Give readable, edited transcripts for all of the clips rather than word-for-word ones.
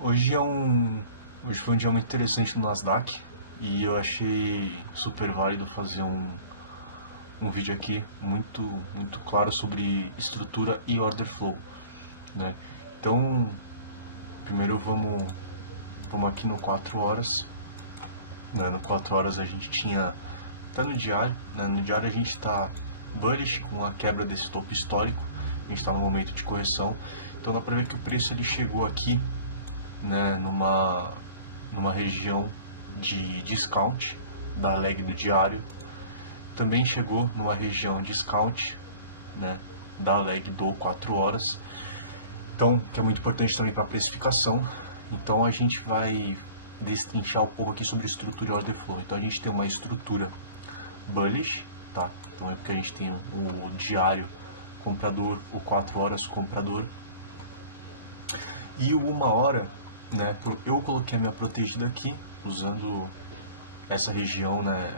Hoje é um, hoje foi um dia muito interessante no Nasdaq e eu achei super válido fazer um vídeo aqui muito claro sobre estrutura e order flow, né? Então, primeiro vamos aqui no 4 horas, né? No 4 horas a gente tá no diário, né? No diário a gente está bullish com a quebra desse topo histórico, a gente está no momento de correção, então dá para ver que o preço ele chegou aqui, né, numa região de discount da leg do diário, também chegou numa região discount, né, da leg do 4 horas, então que é muito importante também para a precificação. Então a gente vai destrinchar um pouco aqui sobre estrutura e order flow. Então a gente tem uma estrutura bullish, tá? Então é porque a gente tem o diário comprador, o 4 horas comprador e o 1 hora, né? Eu coloquei a minha protegida aqui usando essa região, né?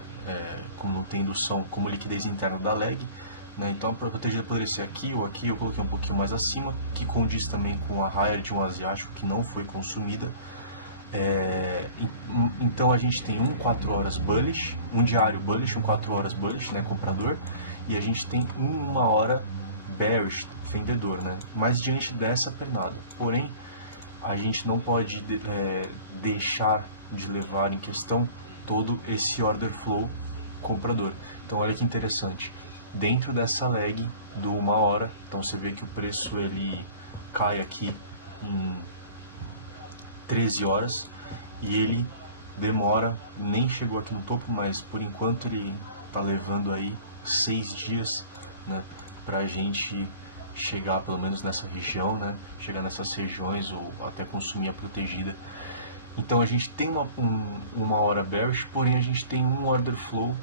Como não tem indução, como liquidez interna da leg, né? Então a protegida poderia ser aqui ou aqui. Eu coloquei um pouquinho mais acima, que condiz também com a higher de um asiático que não foi consumida. Então a gente tem um 4 horas bullish, um diário bullish, um 4 horas bullish, né, comprador, e a gente tem uma hora bearish, vendedor, né, mas diante dessa pernada. Porém, a gente não pode deixar de levar em questão todo esse order flow comprador. Então olha que interessante, dentro dessa leg do 1 hora, então você vê que o preço ele cai aqui em 13 horas e ele demora, nem chegou aqui no topo, mas por enquanto ele está levando aí 6 dias, né, para a gente chegar pelo menos nessa região, né, chegar nessas regiões ou até consumir a protegida. Então a gente tem uma hora bearish, porém a gente tem um order flow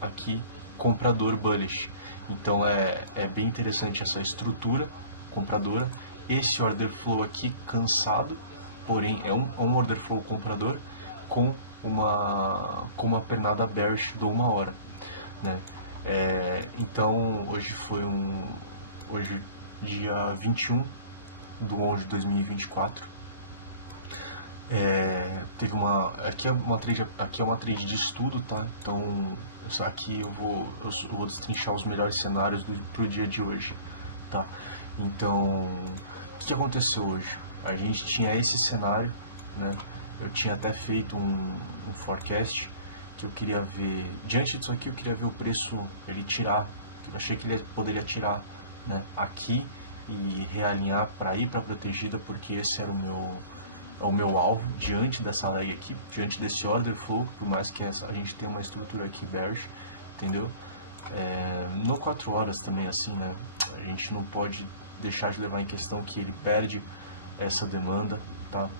aqui comprador bullish. Então é bem interessante essa estrutura compradora, esse order flow aqui cansado, porém é um order flow comprador com uma pernada bearish de 1 hora, né? Então hoje dia 21 de 11 de 2024, teve aqui é uma trade de estudo, tá? Então aqui eu vou destrinchar os melhores cenários pro dia de hoje, tá? Então o que aconteceu hoje? A gente tinha esse cenário, né? Eu tinha até feito um forecast que eu queria ver, diante disso aqui eu queria ver o preço ele tirar, eu achei que ele poderia tirar, né, aqui e realinhar para ir para protegida, porque esse era o meu alvo diante dessa leg aqui, diante desse order flow, por mais que a gente tenha uma estrutura aqui bearish, entendeu? No 4 horas também assim, né, a gente não pode deixar de levar em questão que ele perde essa demanda, tá?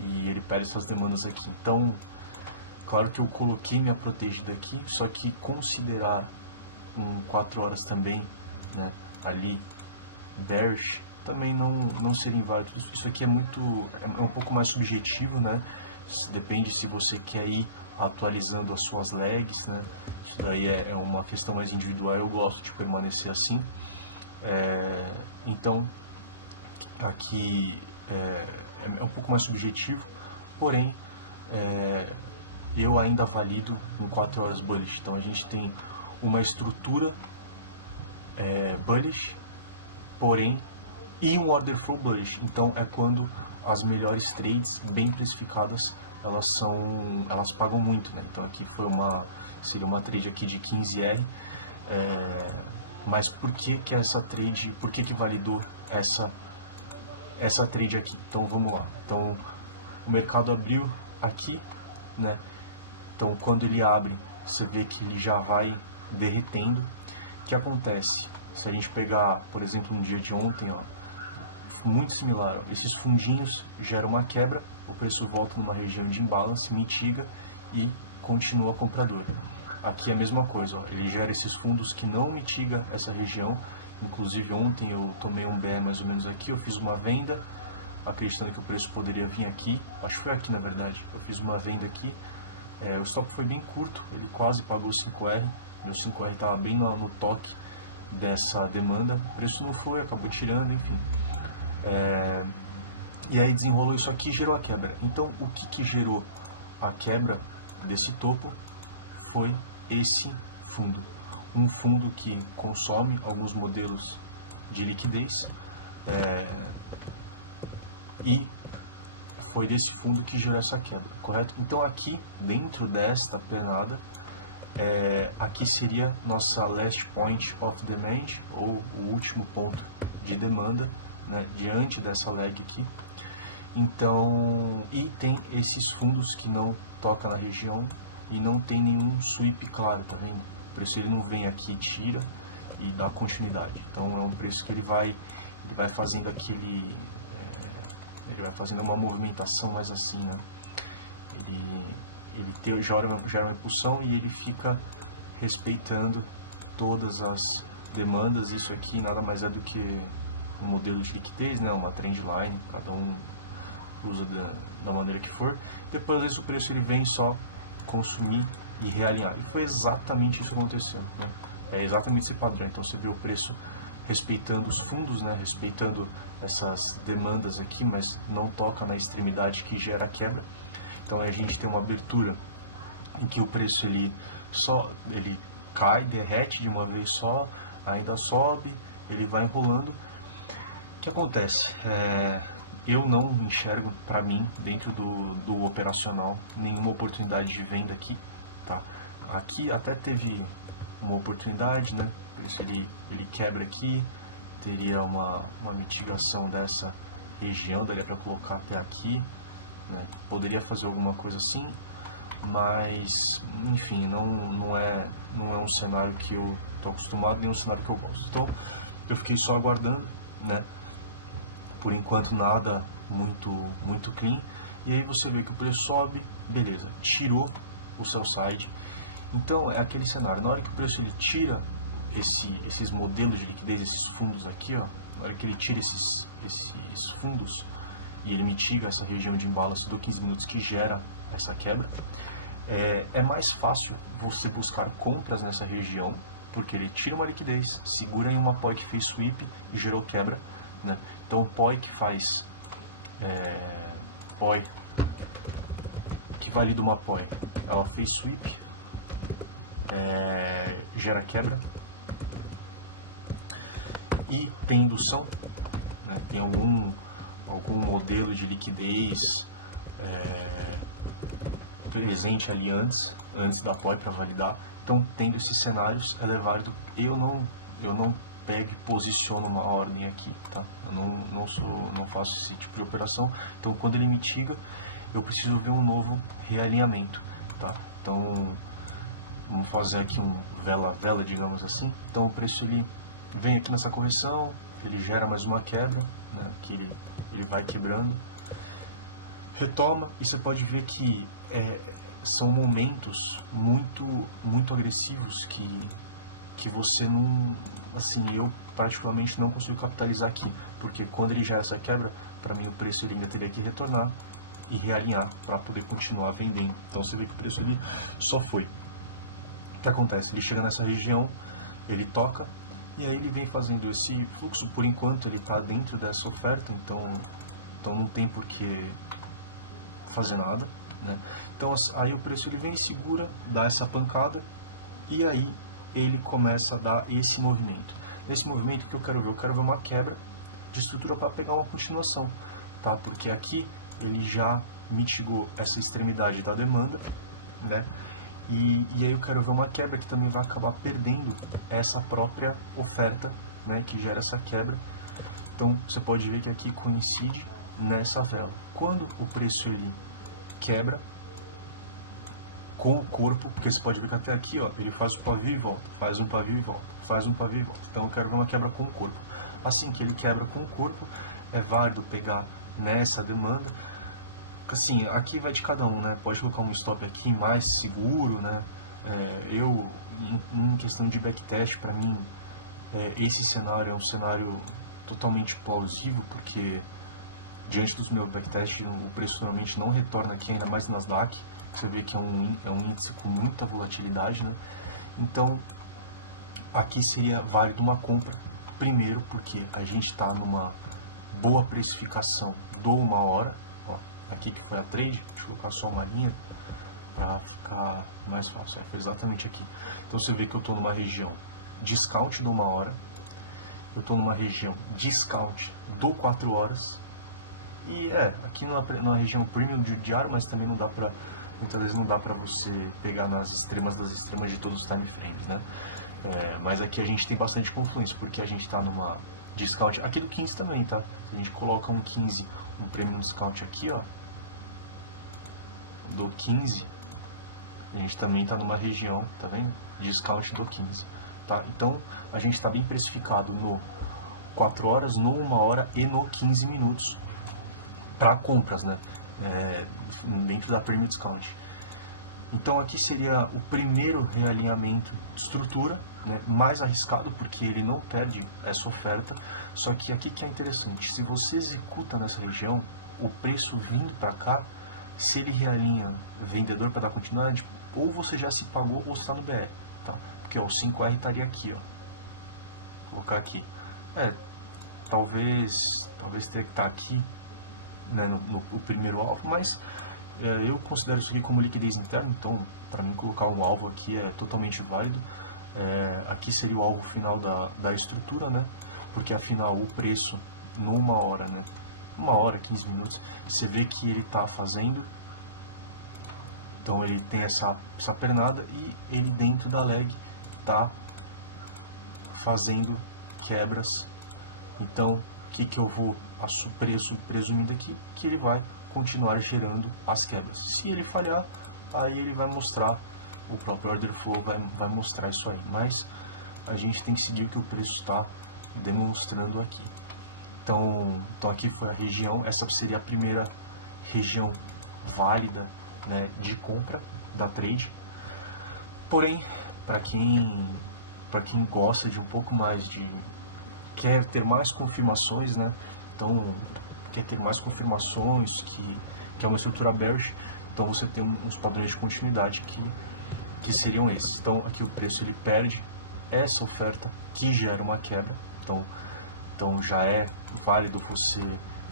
E ele perde essas demandas aqui. Então, claro que eu coloquei minha protegida aqui, só que considerar um 4 horas também, né, ali bearish também não seria inválido. Isso aqui é um pouco mais subjetivo, né? Depende se você quer ir atualizando as suas legs, né? Isso daí é uma questão mais individual. Eu gosto de permanecer assim. Então aqui é um pouco mais subjetivo, porém eu ainda valido em 4 horas bullish. Então a gente tem uma estrutura bullish, porém e um order flow bullish. Então é quando as melhores trades bem precificadas elas pagam muito, né? Então aqui seria uma trade aqui de 15R, mas por que essa trade, por que validou essa trade aqui? Então vamos lá. Então o mercado abriu aqui, né? Então quando ele abre, você vê que ele já vai derretendo. O que acontece? Se a gente pegar, por exemplo, no dia de ontem, ó, muito similar, ó, esses fundinhos geram uma quebra, o preço volta numa região de imbalance, mitiga e continua comprador. Aqui é a mesma coisa, ó, ele gera esses fundos que não mitiga essa região. Inclusive ontem eu tomei um BE mais ou menos aqui, eu fiz uma venda acreditando que o preço poderia vir aqui, acho que foi aqui na verdade, eu fiz uma venda aqui, o stop foi bem curto, ele quase pagou 5R, meu 5R estava bem no toque dessa demanda, o preço não foi, acabou tirando, enfim. E aí desenrolou isso aqui e gerou a quebra. Então, o que gerou a quebra desse topo foi esse fundo. Um fundo que consome alguns modelos de liquidez e foi desse fundo que gerou essa quebra, correto? Então aqui, dentro desta pernada, aqui seria nossa last point of demand, ou o último ponto de demanda, né, diante dessa leg aqui. Então, e tem esses fundos que não tocam na região e não tem nenhum sweep claro, tá vendo? O preço ele não vem aqui, tira e dá continuidade. Então é um preço que ele vai fazendo aquele, ele vai fazendo uma movimentação mais assim, né? Ele gera uma impulsão e ele fica respeitando todas as demandas. Isso aqui nada mais é do que um modelo de liquidez, né? Uma trend line, cada um usa da maneira que for. Depois o preço ele vem só consumir e realinhar. E foi exatamente isso que aconteceu, né? É exatamente esse padrão. Então você vê o preço respeitando os fundos, né? Respeitando essas demandas aqui, mas não toca na extremidade que gera a quebra. Então a gente tem uma abertura em que o preço ele cai, derrete de uma vez só, ainda sobe, ele vai enrolando. O que acontece? Eu não enxergo, para mim, dentro do operacional, nenhuma oportunidade de venda aqui, tá? Aqui até teve uma oportunidade, né? Se ele quebra aqui, teria uma mitigação dessa região, daria para colocar até aqui, né? Poderia fazer alguma coisa assim, mas, enfim, não é um cenário que eu estou acostumado, nem um cenário que eu gosto. Então, eu fiquei só aguardando, né? Por enquanto nada muito clean. E aí você vê que o preço sobe, beleza, tirou o sell side. Então é aquele cenário, na hora que o preço ele tira esses modelos de liquidez, esses fundos aqui, ó, na hora que ele tira esses fundos e ele mitiga essa região de imbalance do 15 minutos que gera essa quebra, é mais fácil você buscar compras nessa região, porque ele tira uma liquidez, segura em uma POI que fez sweep e gerou quebra, né? Então o POI que faz POI que valida uma POI, ela fez sweep, gera quebra e tem indução, né? Tem algum modelo de liquidez presente ali antes da POI para validar. Então, tendo esses cenários, é válido. Eu não pego e posiciono uma ordem aqui, tá? Eu não faço esse tipo de operação. Então, quando ele mitiga, eu preciso ver um novo realinhamento, tá? Então, vamos fazer aqui um vela, digamos assim. Então, o preço ele vem aqui nessa correção, ele gera mais uma quebra, né? Que ele vai quebrando, retoma, e você pode ver que são momentos muito agressivos que você não, assim, eu particularmente não consigo capitalizar aqui, porque quando ele gera essa quebra, para mim o preço ele ainda teria que retornar e realinhar para poder continuar vendendo. Então você vê que o preço ele só foi. O que acontece? Ele chega nessa região, ele toca e aí ele vem fazendo esse fluxo. Por enquanto ele está dentro dessa oferta, então não tem por que fazer nada, né? Então aí o preço ele vem, segura, dá essa pancada e aí ele começa a dar esse movimento. Nesse movimento que eu quero ver uma quebra de estrutura para pegar uma continuação, tá? Porque aqui ele já mitigou essa extremidade da demanda, né? E aí eu quero ver uma quebra que também vai acabar perdendo essa própria oferta, né? Que gera essa quebra. Então você pode ver que aqui coincide nessa vela. Quando o preço ele quebra com o corpo, porque você pode ver que até aqui, ó, ele faz o pavio e volta, faz um pavio e volta, faz um pavio e volta. Então eu quero ver uma quebra com o corpo. Assim que ele quebra com o corpo, é válido pegar nessa demanda. Assim, aqui vai de cada um, né? Pode colocar um stop aqui mais seguro, né? Em questão de backtest, para mim, esse cenário é um cenário totalmente plausível, porque diante dos meus backtests, o preço normalmente não retorna aqui, ainda mais Nasdaq. Você vê que é um índice com muita volatilidade, né? Então, aqui seria válido uma compra. Primeiro, porque a gente está numa boa precificação do 1 hora, ó, aqui que foi a trade, deixa eu colocar só uma linha para ficar mais fácil, foi exatamente aqui. Então você vê que eu estou numa região discount do 1 hora, eu estou numa região discount do 4 horas, e aqui numa região premium de diário, mas também não dá para, muitas vezes não dá para você pegar nas extremas das extremas de todos os time frames, né? Mas aqui a gente tem bastante confluência, porque a gente está numa discount, aqui do 15 também, tá? A gente coloca um 15, um premium discount aqui, ó, do 15, a gente também está numa região, tá vendo? Discount do 15, tá? Então a gente está bem precificado no 4 horas, no 1 hora e no 15 minutos para compras, né? Dentro da Premium Discount. Então aqui seria o primeiro realinhamento de estrutura, né? Mais arriscado porque ele não perde essa oferta, só que aqui que é interessante, se você executa nessa região, o preço vindo para cá, se ele realinha vendedor para dar continuidade, ou você já se pagou ou está no BR, tá? Porque ó, o 5R estaria aqui, ó. Vou colocar aqui. Talvez tenha que estar aqui, né, no primeiro alvo, mas eu considero isso aqui como liquidez interna, então para mim colocar um alvo aqui é totalmente válido. Aqui seria o alvo final da estrutura, né? Porque afinal o preço numa hora, né? 1 hora, 15 minutos, você vê que ele está fazendo, então ele tem essa pernada e ele dentro da leg está fazendo quebras. Então o que eu vou presumindo aqui? Que ele vai continuar gerando as quebras. Se ele falhar, aí ele vai mostrar, o próprio order flow vai mostrar isso aí, mas a gente tem que seguir o que o preço está demonstrando aqui. Então aqui foi a região, essa seria a primeira região válida, né, de compra da trade. Porém, para quem gosta de um pouco mais quer ter mais confirmações, né? Então quer ter mais confirmações que é uma estrutura bearish, então você tem uns padrões de continuidade que seriam esses. Então aqui o preço ele perde essa oferta que gera uma quebra, então já é válido você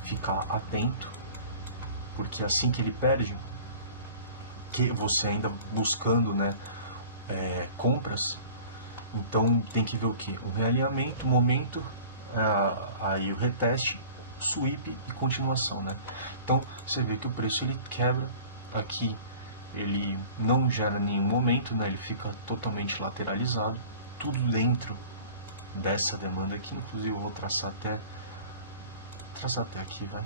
ficar atento, porque assim que ele perde, que você ainda buscando, né, compras, então tem que ver o que? O realinhamento, momento, aí o reteste, sweep e continuação, né? Então você vê que o preço ele quebra aqui, ele não gera nenhum momento, né? Ele fica totalmente lateralizado, tudo dentro dessa demanda aqui. Inclusive eu vou traçar até aqui, vai.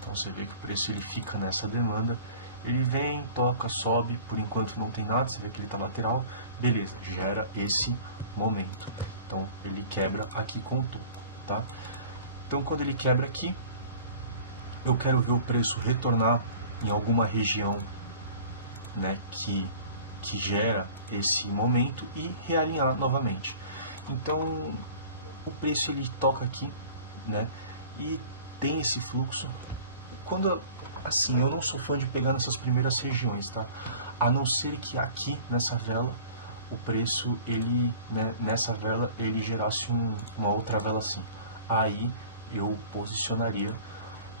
Então você vê que o preço ele fica nessa demanda, ele vem, toca, sobe, por enquanto não tem nada, você vê que ele está lateral, beleza, gera esse momento. Então ele quebra aqui com o topo, tá? Então quando ele quebra aqui, eu quero ver o preço retornar em alguma região, né, que gera esse momento e realinhar novamente. Então o preço ele toca aqui, né, e tem esse fluxo. Quando assim, eu não sou fã de pegar nessas primeiras regiões, tá? A não ser que aqui nessa vela o preço ele, né, nessa vela ele gerasse uma outra vela assim. Aí eu posicionaria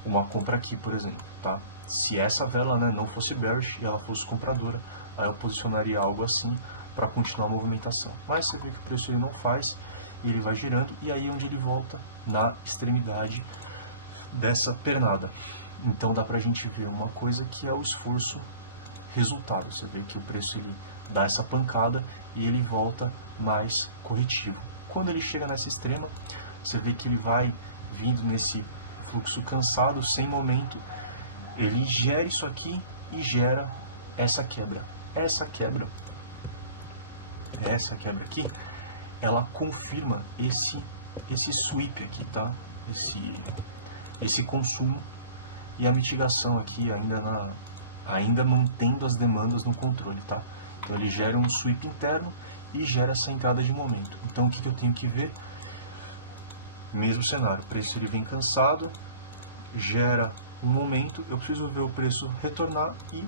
uma compra aqui, por exemplo, tá? Se essa vela, né, não fosse bearish e ela fosse compradora, aí eu posicionaria algo assim para continuar a movimentação. Mas você vê que o preço ele não faz e ele vai girando, e aí é onde ele volta na extremidade dessa pernada. Então dá pra gente ver uma coisa que é o esforço resultado. Você vê que o preço ele dá essa pancada e ele volta mais corretivo. Quando ele chega nessa extrema, você vê que ele vai vindo nesse fluxo cansado, sem momento, ele gera isso aqui e gera essa quebra. Essa quebra aqui, ela confirma esse sweep aqui, tá? Esse consumo e a mitigação aqui ainda mantendo as demandas no controle, tá? Então ele gera um sweep interno e gera essa entrada de momento. Então o que eu tenho que ver? Mesmo cenário, o preço ele vem cansado, gera um momento, eu preciso ver o preço retornar e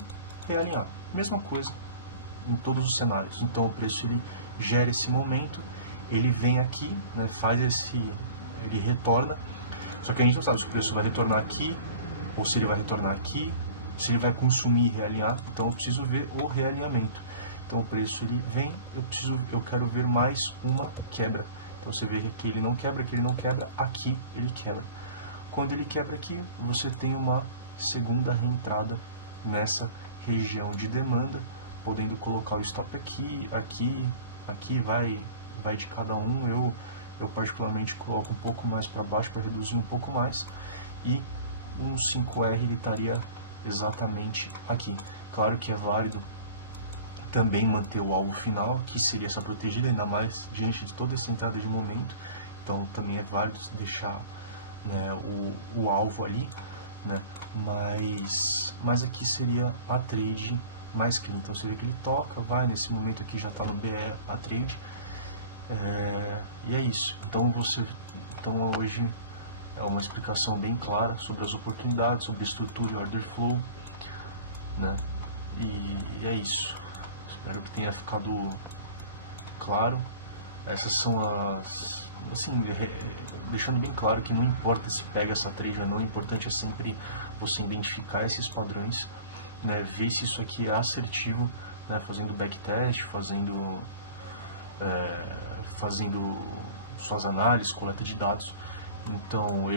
realinhar. Mesma coisa em todos os cenários. Então o preço ele gera esse momento, ele vem aqui, né, ele retorna, Só que a gente não sabe se o preço vai retornar aqui, ou se ele vai retornar aqui, se ele vai consumir e realinhar. Então eu preciso ver o realinhamento. Então o preço ele vem, eu quero ver mais uma quebra. Então você vê que ele não quebra, aqui ele quebra. Quando ele quebra aqui, você tem uma segunda reentrada nessa região de demanda, podendo colocar o stop aqui, vai de cada um. Eu particularmente coloco um pouco mais para baixo para reduzir um pouco mais, e um 5R ele estaria exatamente aqui. Claro que é válido também manter o alvo final, que seria essa protegida, ainda mais diante de toda essa entrada de momento. Então também é válido deixar, né, o alvo ali, né, mas aqui seria a trade mais clean. Então você vê que ele toca, vai, nesse momento aqui já está no BE a trade, e é isso. Então hoje é uma explicação bem clara sobre as oportunidades, sobre estrutura e order flow, né, e é isso. Espero que tenha ficado claro. Essas são as... Assim, deixando bem claro que não importa se pega essa trade ou não, o importante é sempre você identificar esses padrões, né, ver se isso aqui é assertivo, né, fazendo backtest, fazendo suas análises, coleta de dados. Então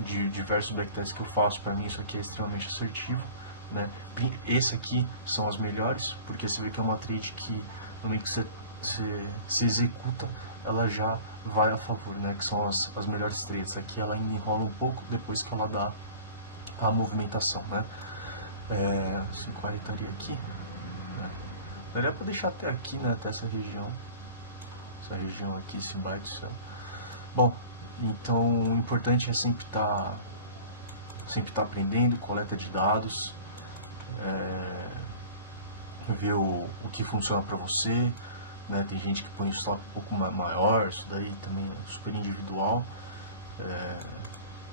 de diversos backtests que eu faço, para mim isso aqui é extremamente assertivo, né. Esse aqui são as melhores, porque você vê que é uma trade que no momento que você se executa, ela já vai a favor, né, que são as melhores trades. Aqui ela enrola um pouco depois que ela dá a movimentação, né. 5R estaria aqui, né. Daria para deixar até aqui, né, até essa região aqui, esse byte. Bom, então o importante é sempre estar aprendendo, coleta de dados, ver o que funciona para você, né. Tem gente que põe stop um pouco maior, isso daí também é super individual,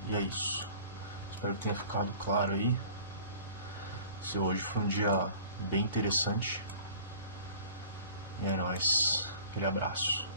e é isso. Espero que tenha ficado claro aí. Hoje foi um dia bem interessante, e é nóis, aquele abraço.